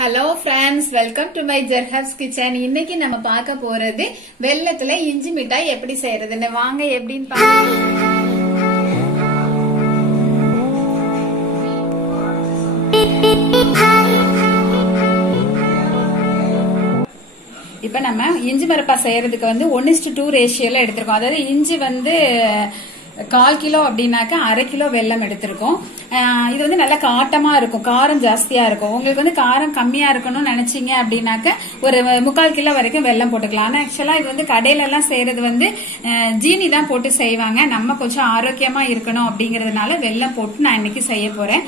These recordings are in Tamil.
Hello friends, welcome to my Jaggery's kitchen. இன்னைக்கு நம்ம பார்க்க போறது வெல்லத்துல இஞ்சி மிட்டாய் எப்படி செய்யறதுன்னு வாங்க எப்படின்னு பாருங்க. இப்ப நம்ம இஞ்சி மரப்பா செய்யறதுக்கு வந்து 1:2 ரேஷியோல எடுத்திருக்கோம். அதாவது இஞ்சி வந்து 1/4 கிலோ அப்படின்னாக்க 1/2 கிலோ வெல்லம் எடுத்திருக்கோம். இது வந்து நல்லா காட்டமா இருக்கும், காரம் ஜாஸ்தியா இருக்கும். உங்களுக்கு வந்து காரம் கம்மியா இருக்கணும்னு நினைச்சீங்க அப்படின்னாக்க ஒரு 3/4 கிலோ வரைக்கும் வெல்லம் போட்டுக்கலாம். ஆனா ஆக்சுவலா இது வந்து கடையில எல்லாம் செய்யறது வந்து ஜீனி தான் போட்டு செய்வாங்க. நம்ம கொஞ்சம் ஆரோக்கியமா இருக்கணும் அப்படிங்கறதுனால வெல்லம் போட்டு நான் இன்னைக்கு செய்ய போறேன்.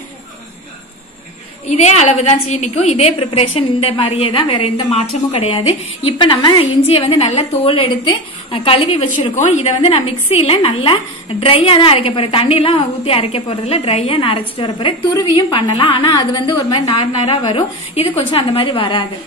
இதே அளவுதான் சீனிக்கும், இதே ப்ரிப்பரேஷன் இந்த மாதிரியே தான், வேற எந்த மாற்றமும் கிடையாது. இப்ப நம்ம இஞ்சியை வந்து நல்லா தோல் எடுத்து கழுவி வச்சிருக்கோம். இதை வந்து நான் மிக்சியில நல்லா ட்ரையா தான் அரைக்க போறேன். தண்ணி எல்லாம் ஊத்தி அரைக்க போறதுல ட்ரையா நான் அரைச்சிட்டு வர போறேன். துருவியும் பண்ணலாம், ஆனா அது வந்து ஒரு மாதிரி நார் நாரா வரும். இது கொஞ்சம் அந்த மாதிரி வராது.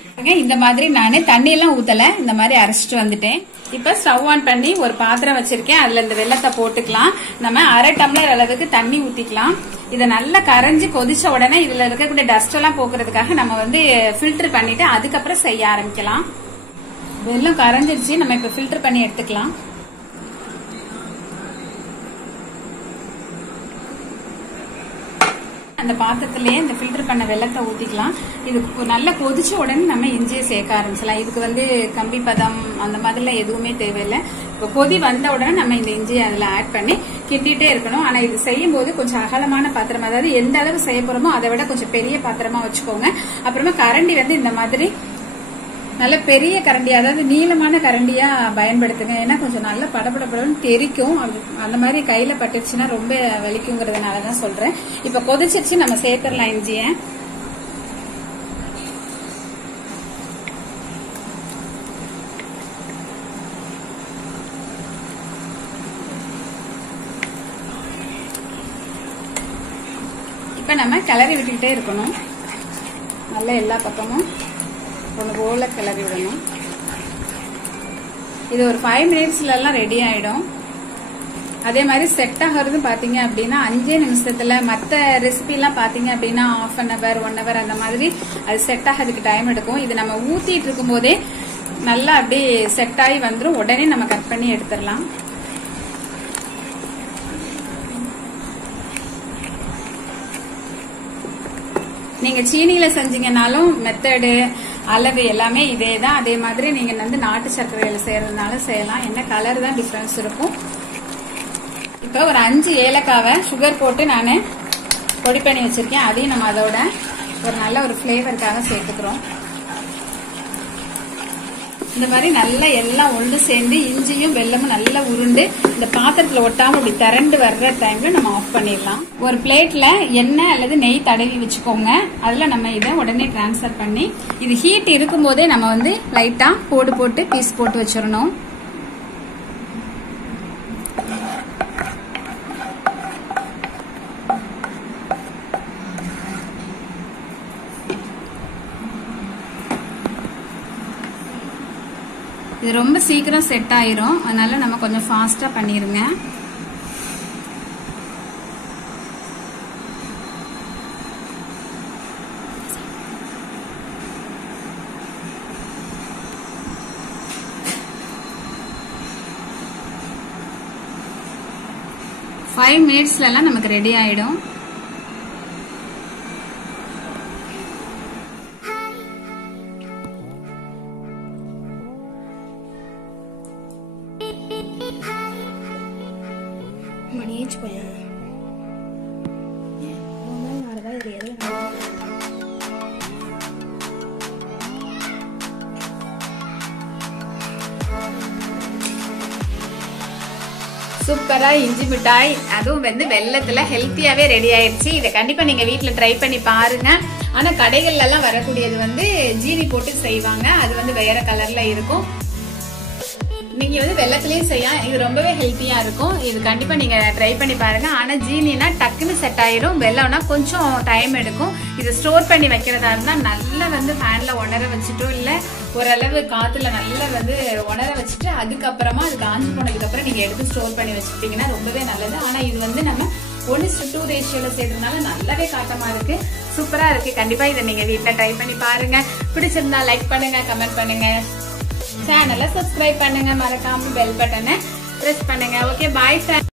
இந்த மாதிரி நானு தண்ணி எல்லாம் ஊத்தல, இந்த மாதிரி அரைச்சிட்டு வந்துட்டேன். இப்ப ஸ்டவ் ஆன் பண்ணி ஒரு பாத்திரம் வச்சிருக்கேன். அதுல இந்த வெல்லத்தை போட்டுக்கலாம். நம்ம 1/2 டம்ளர் அளவுக்கு தண்ணி ஊத்திக்கலாம். இதை நல்லா கரைஞ்சி கொதிச்ச உடனே இதுல இருக்கக்கூடிய டஸ்ட் எல்லாம் போக்குறதுக்காக நம்ம வந்து ஃபில்டர் பண்ணிட்டு அதுக்கப்புறம் செய்ய ஆரம்பிக்கலாம். வெல்லம் கரைஞ்சிருச்சு, நம்ம இப்ப ஃபில்டர் பண்ணி எடுத்துக்கலாம். அந்த பாத்திரத்திலேயே இந்த ஃபில்டர் பண்ண வெல்லத்தை ஊத்திக்கலாம். இது நல்லா கொதிச்ச உடனே நம்ம இஞ்சியை சேர்க்க ஆரம்பிச்சலாம். இதுக்கு வந்து கம்பி பதம் அந்த மாதிரிலாம் எதுவுமே தேவையில்லை. இப்போ கொதி வந்த உடனே நம்ம இந்த இஞ்சியை அதுல ஆட் பண்ணி கிண்டிட்டே இருக்கணும். ஆனா இது செய்யும் போது கொஞ்சம் அகலமான பாத்திரம், அதாவது எந்த அளவு செய்ய போறோமோ அதை விட கொஞ்சம் பெரிய பாத்திரமா வச்சுக்கோங்க. அப்புறமா கரண்டி வந்து இந்த மாதிரி நல்ல பெரிய கரண்டியா, அதாவது நீளமான கரண்டியா பயன்படுத்துங்க. ஏன்னா கொஞ்சம் நல்ல படபடன்னு தெரிக்கும். அந்த மாதிரி கையில பட்டுச்சுன்னா ரொம்ப வலிக்குங்கிறதுனாலதான் சொல்றேன். இப்ப கொதிச்சிருச்சு, நம்ம சேர்த்துடலாம் இஞ்சிய. இப்ப நம்ம கிளறி விட்டுக்கிட்டே இருக்கணும். நல்லா எல்லா பக்கமும் ஒன்று போல கிளறி விடணும். இது ஒரு 5 மினிட்ஸ்ல எல்லாம் ரெடி ஆயிடும். அதே மாதிரி செட் ஆகிறது பாத்தீங்க அப்படின்னா 5 நிமிஷத்துல. மற்ற ரெசிபி எல்லாம் பாத்தீங்க அப்படின்னா 1/2 hour 1 hour அந்த மாதிரி அது செட் ஆகிறதுக்கு டைம் எடுக்கும். இது நம்ம ஊத்திட்டு இருக்கும் போதே நல்லா அப்படியே செட் ஆகி வந்துடும். உடனே நம்ம கட் பண்ணி எடுத்துடலாம். நீங்க சீனியில செஞ்சீங்கன்னாலும் மெத்தடு அளவு எல்லாமே இதே தான். அதே மாதிரி நீங்க வந்து நாட்டு சர்க்கரையில செய்யறதுனால செய்யலாம். என்ன கலர் தான் டிஃபரன்ஸ் இருக்கும். இப்ப ஒரு 5 ஏலக்காவை சுகர் போட்டு நான் பொடி பண்ணி வச்சிருக்கேன். அதையும் நம்ம அதோட ஒரு நல்ல ஒரு ஃபிளேவருக்காக சேர்த்துக்கிறோம். இந்த மாதிரி நல்லா எல்லாம் ஒன்று சேர்ந்து இஞ்சியும் வெல்லமும் நல்லா உருண்டு இந்த பாத்திரத்துல ஒட்டாம இப்படி திரண்டு வர்ற டைம்ல நம்ம ஆஃப் பண்ணிடலாம். ஒரு பிளேட்ல எண்ணெய் அல்லது நெய் தடவி வச்சுக்கோங்க. அதுல நம்ம இதை உடனே டிரான்ஸ்ஃபர் பண்ணி, இது ஹீட் இருக்கும் போதே நம்ம வந்து லைட்டா போட்டு பீஸ் போட்டு வச்சிடணும். இது ரொம்ப சீக்கிரம் செட் ஆயிரும், அதனால நம்ம கொஞ்சம் ஃபாஸ்டா பண்ணிருங்க. ஃபைவ் மினிட்ஸ்ல எல்லாம் நமக்கு ரெடி ஆயிடும். சூப்பரா இஞ்சி மிட்டாய், அதுவும் வந்து வெல்லத்துல ஹெல்த்தியாவே ரெடி ஆயிடுச்சு. இதை கண்டிப்பா நீங்க வீட்டுல ட்ரை பண்ணி பாருங்க. ஆனா கடைகள்ல எல்லாம் வரக்கூடியது வந்து ஜீனி போட்டு செய்வாங்க. அது வந்து வேற கலர்ல இருக்கும். நீங்க வந்து வெல்லத்திலயும் செய்யலாம். இது ரொம்பவே ஹெல்த்தியா இருக்கும். இது கண்டிப்பா நீங்க ட்ரை பண்ணி பாருங்க. ஆனா ஜீனினா டக்குன்னு செட் ஆயிரும், வெல்லம்னா கொஞ்சம் டைம் எடுக்கும். இது ஸ்டோர் பண்ணி வைக்கிறதா இருந்தா நல்லா வந்து ஃபேன்ல உணர வச்சுட்டோ இல்ல ஓரளவு காத்துல நல்லா வந்து உணர வச்சுட்டு அதுக்கப்புறமா அது காஞ்சி போனதுக்கு அப்புறம் நீங்க எடுத்து ஸ்டோர் பண்ணி வச்சுட்டீங்கன்னா ரொம்பவே நல்லது. ஆனா இது வந்து நம்ம 1:2 ரேஷியோல செய்யறதுனால நல்லாவே காட்டமா இருக்கு, சூப்பரா இருக்கு. கண்டிப்பா இதை நீங்க வீட்ல ட்ரை பண்ணி பாருங்க. பிடிச்சிருந்தா லைக் பண்ணுங்க, கமெண்ட் பண்ணுங்க, சேனலை சப்ஸ்கிரைப் பண்ணுங்க, மறக்காம பெல் பட்டனை பிரஸ் பண்ணுங்க. ஓகே, பாய்.